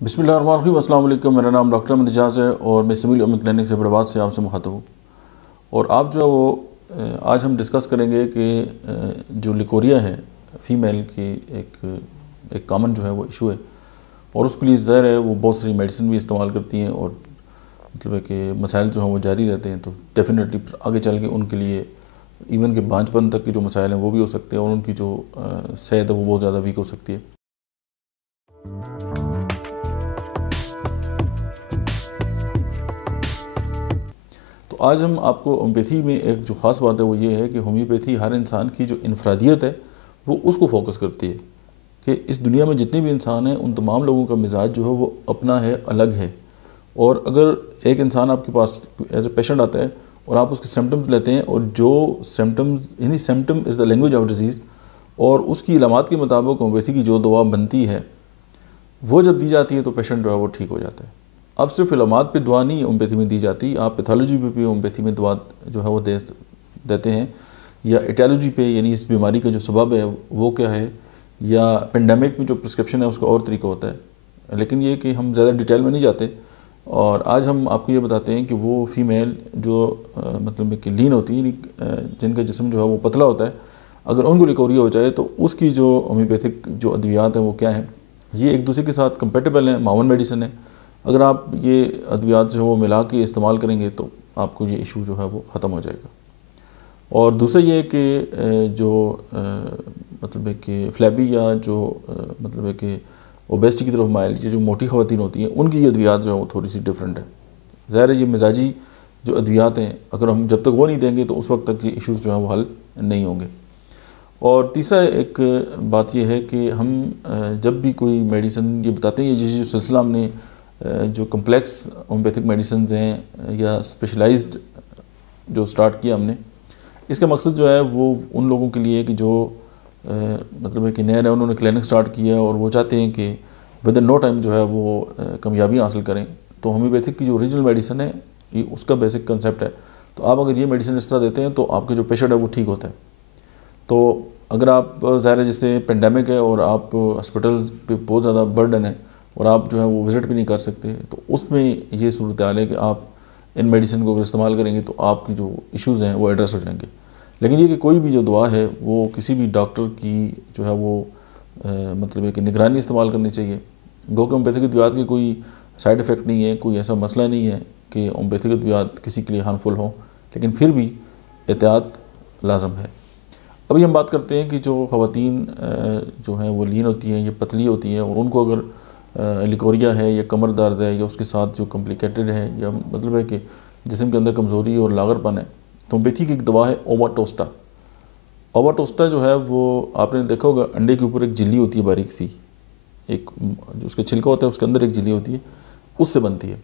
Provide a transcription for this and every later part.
बिस्मिल्लाहिर्रहमानिर्रहीम, अस्सलाम वालेकुम। मेरा नाम डॉक्टर अहमद एजाज़ है और मैं सिविल ओमिक क्लिनिक से बड़वाद से आपसे मुखातब हूँ। और आप जो है वो आज हम डिस्कस करेंगे कि जो लिकोरिया है फ़ीमेल की एक कॉमन जो है वो इशू है और उसके लिए ज़ाहिर है वो बहुत सारी मेडिसिन भी इस्तेमाल करती हैं और मतलब है कि मसाइल जो हैं वो जारी रहते हैं। तो डेफिनेटली आगे चल के उनके लिए इवन के बांझपन तक के जो मसाइल हैं वो भी हो सकते हैं और उनकी जो सेहत है वो बहुत ज़्यादा वीक हो सकती है। तो आज हम आपको होम्योपैथी में एक जो ख़ास बात है वो ये है कि होम्योपैथी हर इंसान की जो इनफरादियत है वो उसको फोकस करती है कि इस दुनिया में जितने भी इंसान हैं उन तमाम लोगों का मिजाज जो है वो अपना है, अलग है। और अगर एक इंसान आपके पास एज ए पेशेंट आता है और आप उसके सिम्टम्स लेते हैं और जो सिम्टम्स यानी symptom is the language of disease और उसकी इलामात के मुताबिक होम्योपैथी की जो दवा बनती है वो जब दी जाती है तो पेशेंट जो है वो ठीक हो जाता है। अब सिर्फ इलामात पे दुआ नहीं होम्योपैथी में दी जाती, आप पैथोलॉजी पे भी होम्योपैथी में दुआ जो है वो देते हैं, या एटियोलॉजी पे यानी इस बीमारी का जो सबब है वो क्या है, या पेंडेमिक में जो प्रिस्क्रिप्शन है उसका और तरीका होता है। लेकिन ये कि हम ज़्यादा डिटेल में नहीं जाते और आज हम आपको ये बताते हैं कि वो फ़ीमेल जो मतलब कि लीन होती है, जिनका जिस्म जो है वो पतला होता है, अगर उनको लिकोरिया हो जाए तो उसकी जो होम्योपैथिक जो अद्वियात हैं वो क्या हैं। ये एक दूसरे के साथ कंपेटेबल हैं, मावन मेडिसिन है। अगर आप ये अद्वियात जो है वो मिला के इस्तेमाल करेंगे तो आपको ये इशू जो है वो ख़त्म हो जाएगा। और दूसरा ये है कि जो मतलब है कि फ्लैबी या जो मतलब है कि ओबेसिटी की तरफ माइल, ये जो मोटी ख़वातीन होती हैं उनकी ये अद्वियात जो है वो थोड़ी सी डिफरेंट है। ज़ाहिर है ये मिजाजी जो अद्वियात हैं अगर हम जब तक वो नहीं देंगे तो उस वक्त तक ये इशूज़ जो हैं वो हल नहीं होंगे। और तीसरा एक बात यह है कि हम जब भी कोई मेडिसिन ये बताते हैं, ये जो सिलसिला हमने जो कम्प्लेक्स होम्योपैथिक मेडिसिन हैं या स्पेशलाइज्ड जो स्टार्ट किया हमने, इसका मकसद जो है वो उन लोगों के लिए कि जो मतलब है कि नया नया उन्होंने क्लिनिक स्टार्ट किया और वो चाहते हैं कि विद इन नो टाइम जो है वो कामयाबी हासिल करें। तो होम्योपैथिक की जो ओरिजिनल मेडिसिन है ये उसका बेसिक कंसेप्ट है। तो आप अगर ये मेडिसिन इस तरह देते हैं तो आपके जो पेशेंट है वो ठीक होता है। तो अगर आप ज़ाहिर है जैसे पेंडेमिक है और आप हॉस्पिटल पे बहुत ज़्यादा बर्डन है और आप जो है वो विज़िट भी नहीं कर सकते, तो उसमें ये सूरत हाल है कि आप इन मेडिसिन को अगर इस्तेमाल करेंगे तो आपकी जो इश्यूज़ हैं वो एड्रेस हो जाएंगे। लेकिन ये कि कोई भी जो दवा है वो किसी भी डॉक्टर की जो है वो मतलब है कि निगरानी इस्तेमाल करनी चाहिए। गो के होम्योपैथिक अद्वियात के कोई साइड इफ़ेक्ट नहीं है, कोई ऐसा मसला नहीं है कि होम्योपैथिक अद्वियात किसी के लिए हार्मफुल हों, लेकिन फिर भी एहतियात लाजम है। अभी हम बात करते हैं कि जो ख़वातीन जो हैं वो लीन होती हैं, ये पतली होती हैं और उनको अगर लिकोरिया है या कमर दर्द है या उसके साथ जो कॉम्प्लिकेटेड है या मतलब है कि जिस्म के अंदर कमज़ोरी और लागरपन है, तो होम्योपैथी की एक दवा है ओवाटोस्टा। ओवाटोस्टा जो है वो आपने देखा होगा अंडे के ऊपर एक झिल्ली होती है बारीक सी, एक जो उसका छिलका होता है उसके अंदर एक झिल्ली होती है, उससे बनती है।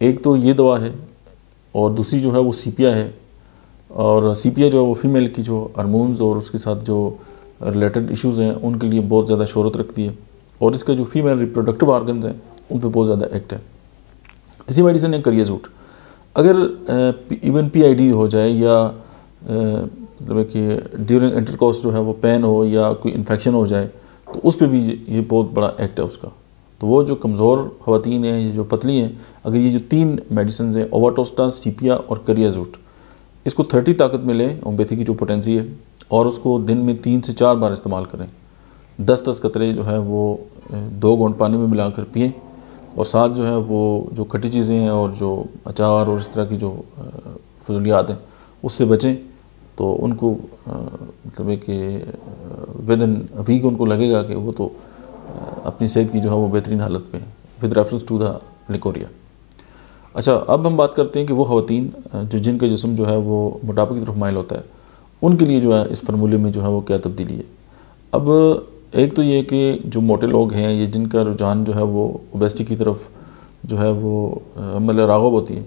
एक तो ये दवा है और दूसरी जो है वो सीपिया है। और सीपिया जो है वो फीमेल की जो हार्मोन्स और उसके साथ जो रिलेटेड इश्यूज़ हैं उनके लिए बहुत ज़्यादा शोहरत रखती है और इसका जो फीमेल रिप्रोडक्टिव आर्गन्स हैं उन पर बहुत ज़्यादा एक्ट है। इसी मेडिसिन है करियाजूट। अगर इवन पीआईडी हो जाए या मतलब कि ड्यूरिंग इंटरकोर्स जो है वो पेन हो या कोई इन्फेक्शन हो जाए तो उस पर भी ये बहुत बड़ा एक्ट है उसका। तो वो जो कमज़ोर ख़वातीन हैं, ये जो पतली हैं, अगर ये जो 3 मेडिसिन हैं ओवाटोस्टा, सीपिया और करियाजूट, इसको 30 ताकत मिले होम्योपैथी की जो पोटेंसी है और उसको दिन में 3 से 4 बार इस्तेमाल करें। 10-10 कतरे जो है वो 2 घूंट पानी में मिलाकर पिएँ और साथ जो है वो जो खट्टी चीज़ें हैं और जो अचार और इस तरह की जो फजूलियात हैं उससे बचें। तो उनको मतलब है कि विद इन वीक उनको लगेगा कि वो तो अपनी सेहत की जो है वो बेहतरीन हालत पे है with reference to the leucorrhoea. अच्छा, अब हम बात करते हैं कि वो ख़वातीन जो जिनका जिस्म जो है वो मोटापे की तरफ माइल होता है उनके लिए जो है इस फार्मूले में जो है वो क्या तब्दीली है। अब एक तो ये कि जो मोटे लोग हैं, ये जिनका रुझान जो है वो ओबेसिटी की तरफ जो है वो मतलब राग़ब होती है,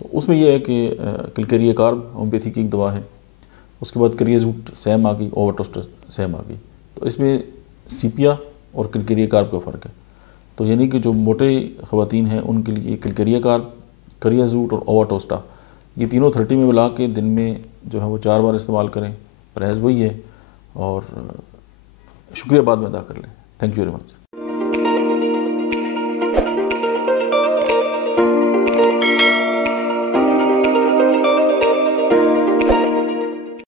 तो उसमें यह है कि क्लिकेरिया कार्ब होम्योपैथी की एक दवा है। उसके बाद करियाजूट सेम आ गई, ओवाटोस्टा सेम आ गई। तो इसमें सीपिया और क्लिकेरिया कार्ब का फ़र्क है। तो यानी कि जो मोटे ख़वातीन हैं उनके लिए क्लिकेरिया कार्ब, करियाजूट और ओवाटोस्टा, ये तीनों 30 में मिला के दिन में जो है वो 4 बार इस्तेमाल करें। परहेज़ वही है और शुक्रिया बाद में अदा कर लें। Thank you very much.